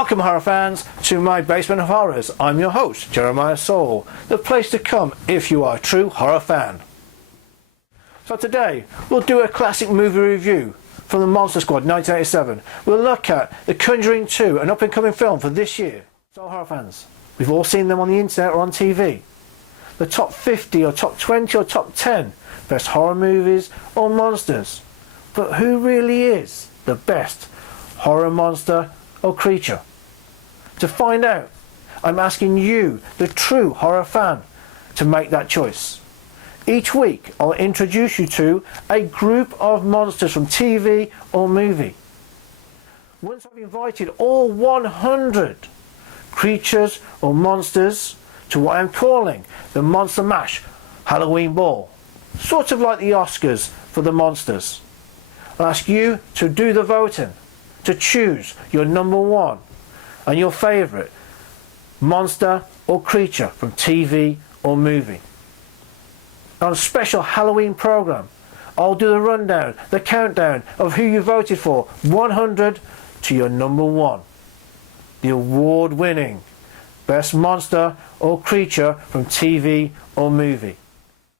Welcome horror fans to my Basement of Horrors. I'm your host, Jeremiah Saul, the place to come if you are a true horror fan. So today we'll do a classic movie review from the Monster Squad 1987. We'll look at the Conjuring 2, an up and coming film for this year. So horror fans, we've all seen them on the internet or on TV. The top 50 or top 20 or top 10 best horror movies or monsters. But who really is the best horror monster or creature? To find out, I'm asking you, the true horror fan, to make that choice. Each week I'll introduce you to a group of monsters from TV or movie. Once I've invited all 100 creatures or monsters to what I'm calling the Monster Mash Halloween Ball, sort of like the Oscars for the monsters, I'll ask you to do the voting, to choose your number one and your favourite monster or creature from TV or movie. On a special Halloween programme, I'll do the rundown, the countdown of who you voted for, 100 to your number one, the award-winning best monster or creature from TV or movie.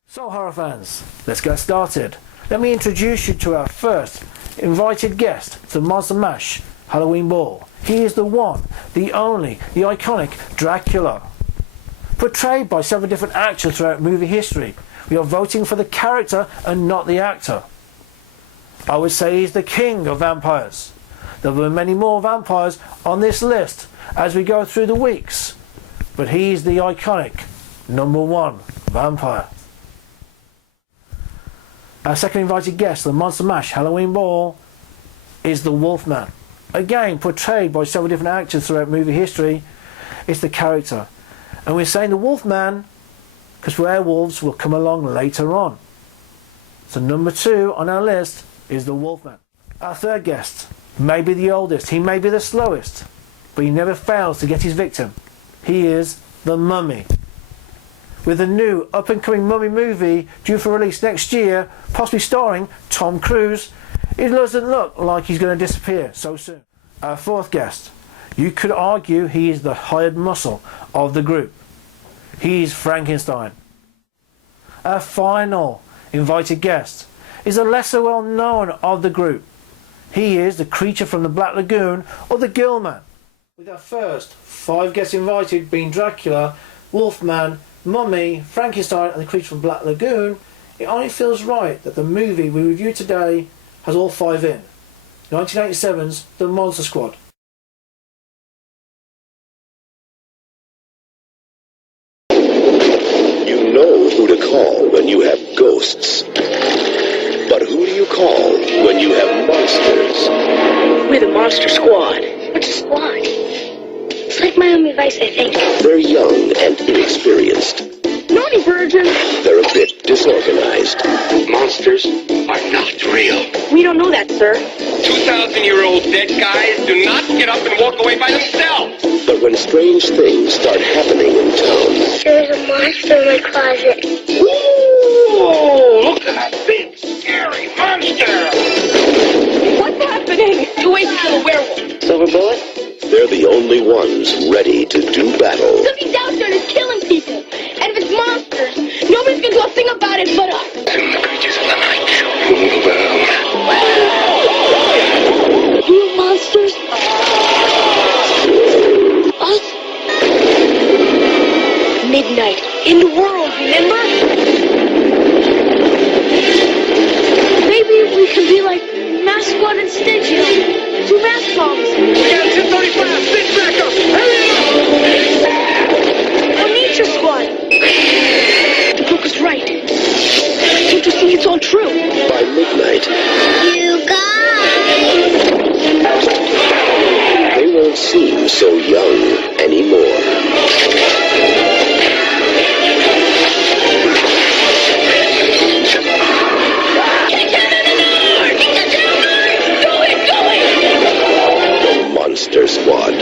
So horror fans, let's get started. Let me introduce you to our first invited guest to the Monster Mash Halloween Ball. He is the one, the only, the iconic Dracula. Portrayed by several different actors throughout movie history, we are voting for the character and not the actor. I would say he's the king of vampires. There will be many more vampires on this list as we go through the weeks, but he's the iconic number one vampire. Our second invited guest, the Monster Mash Halloween Ball, is the Wolfman. Again, portrayed by several different actors throughout movie history, it's the character. And we're saying the Wolfman because werewolves will come along later on. So number two on our list is the Wolfman. Our third guest may be the oldest, he may be the slowest, but he never fails to get his victim. He is the Mummy. With a new up-and-coming Mummy movie due for release next year, possibly starring Tom Cruise, it doesn't look like he's going to disappear so soon. Our fourth guest, you could argue he is the hired muscle of the group. He's Frankenstein. Our final invited guest is a lesser well-known of the group. He is the creature from the Black Lagoon, or the Gill Man. With our first 5 guests invited being Dracula, Wolfman, Mummy, Frankenstein and the creature from Black Lagoon, it only feels right that the movie we review today has all 5 in. 1987's The Monster Squad. You know who to call when you have ghosts. But who do you call when you have monsters? We're the Monster Squad. What's a squad? It's like Miami Vice, I think. They're young and inexperienced. Naughty virgin. They're a bit disorganized. Monsters are not real. We don't know that, sir. 2,000-year-old dead guys do not get up and walk away by themselves. But when strange things start happening in town... There's a monster in my closet. Ooh, look at that big, scary monster. What's happening? You wait until a werewolf. Silver bullet? They're the only ones ready to do battle. Because he's out there and he's killing people. And if it's monsters, nobody's going to do a thing about it but us. And the creatures of the night move about. You monsters? Us? Midnight. In the world, remember? Maybe we can be like Mass Squad instead, you know? 2 mass bombs. We got 1035, stick back up. Hurry up! Or Nature Squad. The book is right. You just think it's all true. By midnight, You guys! they won't seem so young anymore. The Monster Squad.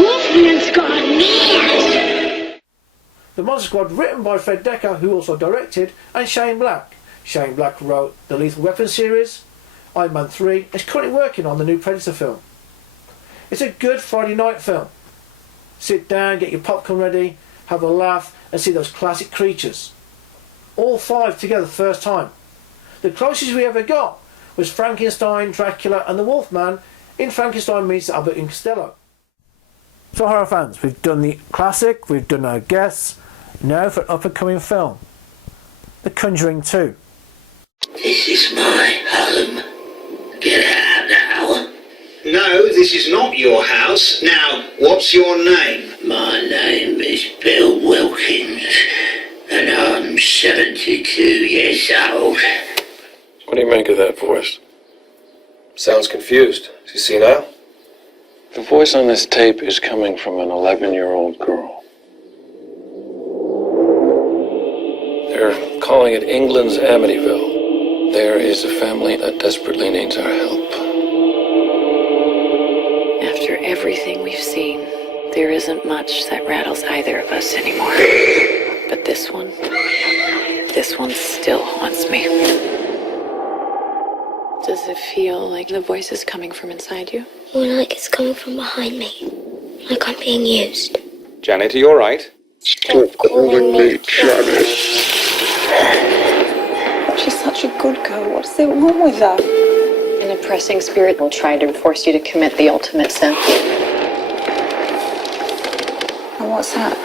Wolfman's gone mad! The Monster Squad, written by Fred Decker, who also directed, and Shane Black. Shane Black wrote the Lethal Weapon series, Iron Man 3, and is currently working on the new Predator film. It's a good Friday night film. Sit down, get your popcorn ready, have a laugh and see those classic creatures. All 5 together the first time. The closest we ever got was Frankenstein, Dracula and the Wolfman in Frankenstein Meets Abbott and Costello. So horror fans, we've done the classic, we've done our guests. Now for an up and coming film. The Conjuring 2. This is my home. Get out now. No, this is not your house. Now, what's your name? My name is Bill Wilkins, and I'm 72 years old. What do you make of that voice? Sounds confused. Is he senile? The voice on this tape is coming from an 11-year-old girl. They're calling it England's Amityville. There is a family that desperately needs our help. After everything we've seen, there isn't much that rattles either of us anymore. But this one still haunts me. Does it feel like the voice is coming from inside you? More like it's coming from behind me. Like I'm being used. Janet, are you alright? Stop calling me Janet. She's such a good girl. What's wrong with her? An oppressing spirit will try to force you to commit the ultimate sin. And what's that?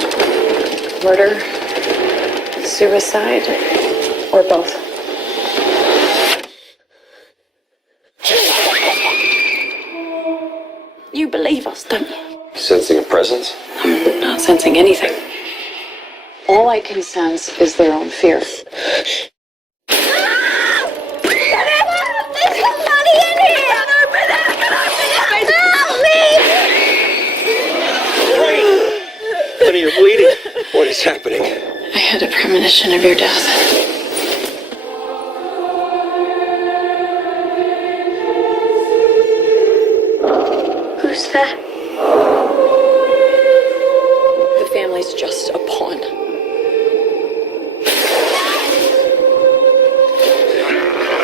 Murder? Suicide? Or both? You believe us, don't you? Sensing a presence? I'm not sensing anything. All I can sense is their own fear. Honey, you're bleeding. What is happening? I had a premonition of your death. Who's there? The family's just a pawn.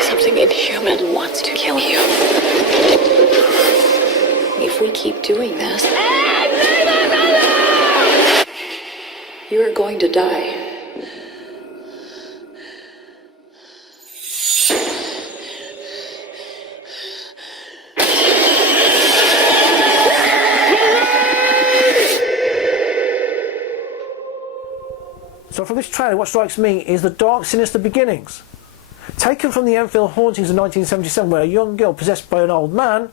Something inhuman wants to kill you. If we keep doing this, you are going to die. So from this trailer, what strikes me is the dark, sinister beginnings. Taken from the Enfield Hauntings of 1977, where a young girl possessed by an old man,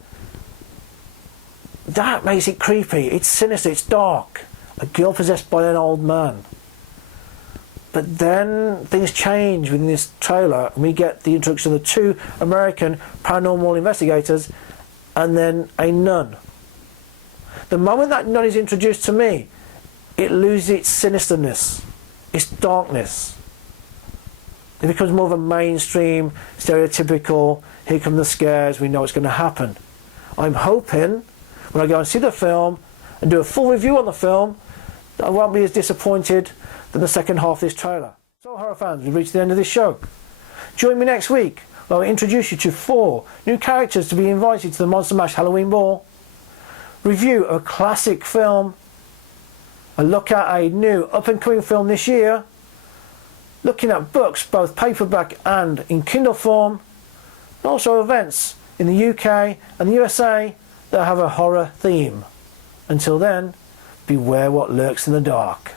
that makes it creepy, it's sinister, it's dark. A girl possessed by an old man. But then things change within this trailer, and we get the introduction of the 2 American paranormal investigators and then a nun. The moment that nun is introduced to me, it loses its sinisterness, its darkness. It becomes more of a mainstream, stereotypical, here come the scares, we know what's going to happen. I'm hoping, when I go and see the film and do a full review on the film, that I won't be as disappointed than the second half of this trailer. So horror fans, we've reached the end of this show. Join me next week where I'll introduce you to 4 new characters to be invited to the Monster Mash Halloween Ball, review a classic film, a look at a new up-and-coming film this year, looking at books both paperback and in Kindle form, and also events in the UK and the USA that have a horror theme. Until then, beware what lurks in the dark.